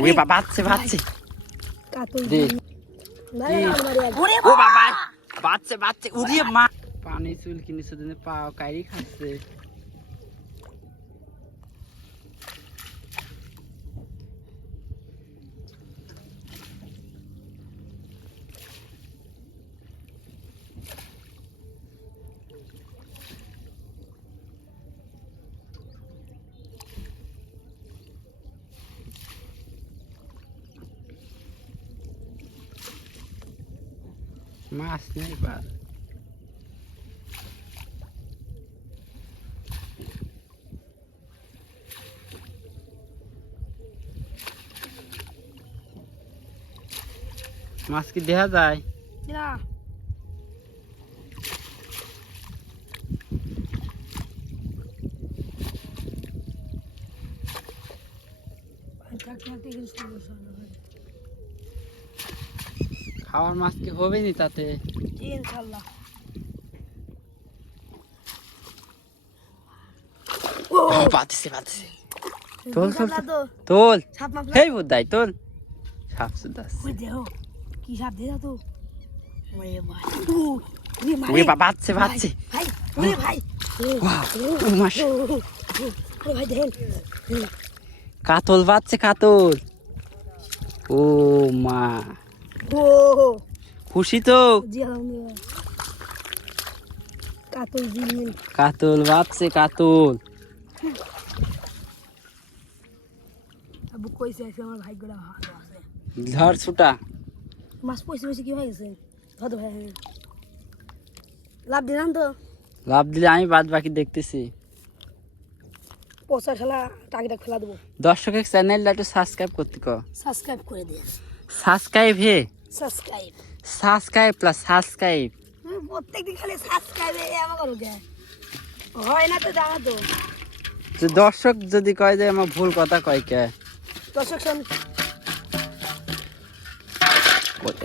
ওরে বাবা মারে এক ও বাবা বাচ্চা বাচ্চা উড়িয়ে মা পানি চুল কিনে পা পাও কাইরি খাচ্ছে মাছ নেই পার মাছ কি দেখা যায় না খাওয়ার মাছ কি হবে নি তাতে ইনশাল্লাহ। ও বাতিছে বাতিছে তোল তোল তোল। হেই বুদাই তোল। সাপ সুদাস কি সাপ তো। ওরে বাবা কাতল বাচ্চা কাতল। ও মা। খুশি তো? কাতল জিনিস কাতল বাচ্চা কাতল। কইছে আমার ভাগ্যটা ভালো আছে। ধর ছুটা। মাছ পয়সা পয়সা কি হয়ে গেছে? ধর ভাই হ্যাঁ লাভ দিলাম তো। লাভ দিলে আমি বাদ বাকি দেখতেছি। পয়সা খেলা টাকিটা খেলা দেবো। দর্শকের চ্যানেলটা একটু সাবস্ক্রাইব করতে কো। সাবস্ক্রাইব করে দিয়ে সাবস্ক্রাইব হে। সাবস্ক্রাইব সাবস্ক্রাইব প্লাস সাবস্ক্রাইব প্রত্যেকদিন খালি সাবস্ক্রাইব হয় না তো জানা তো। যে দর্শক যদি কয় যে আমার ভুল কথা কয় কে? দর্শক শোন।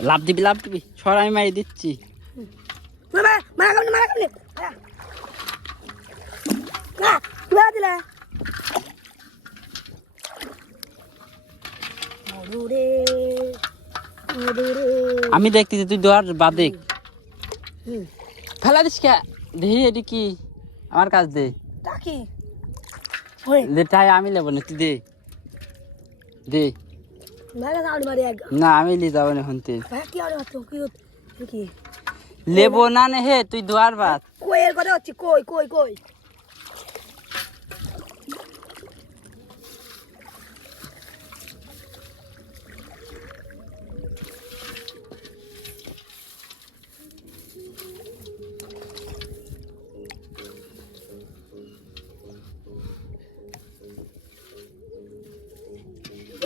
লাভ দিবি লাভ দিবি সর আমি মারি দিচ্ছি। মারা মারা কামনে মারা কামনে না। দিলা। ওরে আমি দেখতেছি তুই দোয়ার বাদে ফেলা দিস কে? দেখি এটি কি? আমার কাজ দে। টাকি ওই। যেটাই আমি নেব না তুই দে। দে। না আমি লি যাব না হন্তে কি লেবো না নে হে তুই দোয়ার বাদ। কই এর কথা হচ্ছে কই কই কই?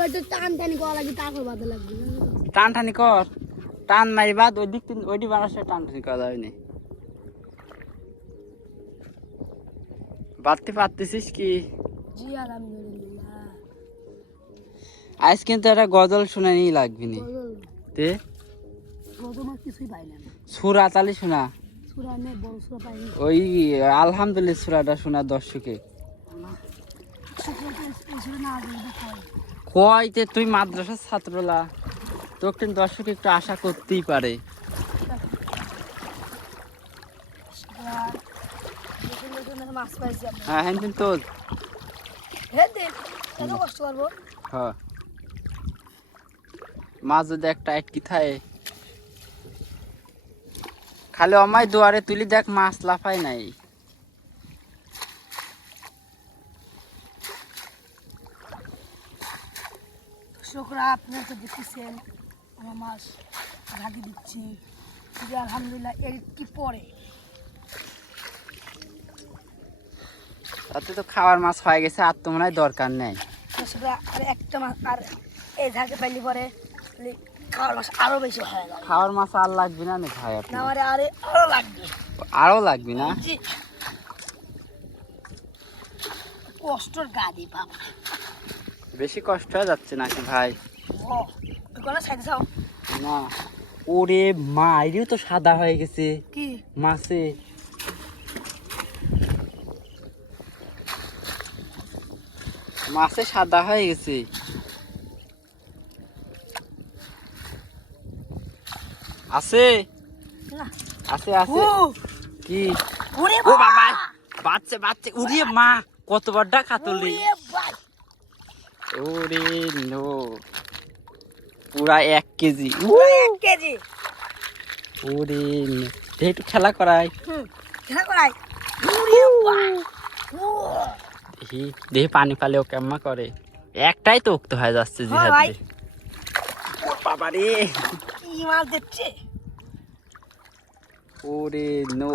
ওই তো টান টানি করা লাগবে তারপর বাদে লাগবে। টান টানি কর। টান মারি বাদ ওই দিক ওইটি বানাসে টান টানি করা যাবে না বাড়তে পারতেছিস কি? জি আলহামদুলিল্লাহ। আজ কিন্তু একটা গজল শুনে নিয়ে লাগবি নি। তে? সুরা তালি শোনা। ওই আলহামদুলিল্লাহ সুরাটা শোনা দর্শকে। কয়তে তুই মাদ্রাসার ছাত্রলা? তোকে দর্শক একটু আশা করতেই পারে। হ্যাঁ হ্যাঁ হ্যাঁ হ্যাঁ। মাছ যদি একটা আটকি থাকে। খালি আমায় দুয়ারে তুলি দেখ মাছ লাফাই নাই। দর্শকরা আপনারা তো দেখতেছেন আমার মাছ ঢাকি দিচ্ছি। যে আলহামদুলিল্লাহ এর কি পরে? তাতে তো খাওয়ার মাছ হয়ে গেছে আর তো মনে হয় দরকার নেই। দর্শকরা আর একটা মাছ আর এই ঝাঁকে পাইলে পরে খাওয়ার মাছ আরও বেশি হয়ে যাবে। খাওয়ার মাছ আর লাগবে না না ভাই না মানে আরে আরও লাগবে। আরও লাগবে না? কষ্টর গাদি বাবা। বেশি কষ্ট হয়ে যাচ্ছে নাকি ভাই? না। ওরে মা এরিও তো সাদা হয়ে গেছে। মাছে মাছে সাদা হয়ে গেছে। আছে? আছে আছে। কি? ওরে বাবা! বাচ্চা বাচ্চা। উড়িয়ে মা কতবার ডাকা তুলি ওরে নো। পুরা এক কেজি। এক কেজি। ওরে। একটু খেলা করাই খেলা করাই দেখি দেহে পানি পালেও কেমন করে। একটাই তো উক্ত হয়ে যাচ্ছে হ্যাঁ জিহাদ। বাবা রে কি মাছ দিচ্ছে ওরে নো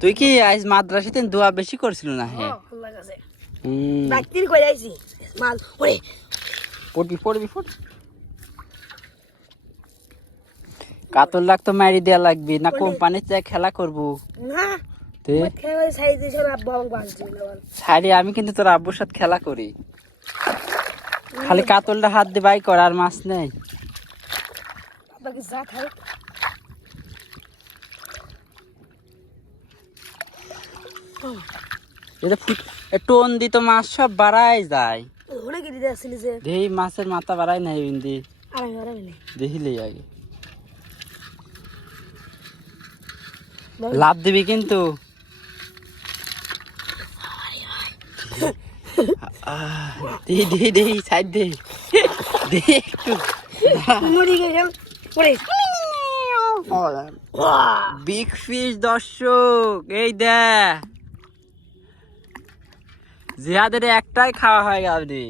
তুই কি আজ মাদ্রাসাতে দোয়া বেশি করছিল না? হ্যাঁ ডাক্তারি কই যাইছি মাল ওরে। পড়বি পড়বি পড়বি কাতল লাগ তো মারি দেয়া লাগবে না কোম্পানির চেয়ে খেলা করব? সাইডে আমি কিন্তু তোর আব্বুর সাথে খেলা করি। খালি কাতলটা হাত দিয়ে বাই কর আর মাছ নেই। এটা টোন দি তো মাছ সব বাড়াই যায়। ওরে যে। মাছের মাথা বাড়াই নাই বিন্দি আগে। লাভ দিবি কিন্তু। সাইড দে। একটু। মরি গেলাম। বিগ ফিশ দর্শক এই দে। জিহাদের একটাই খাওয়া হয় আপনি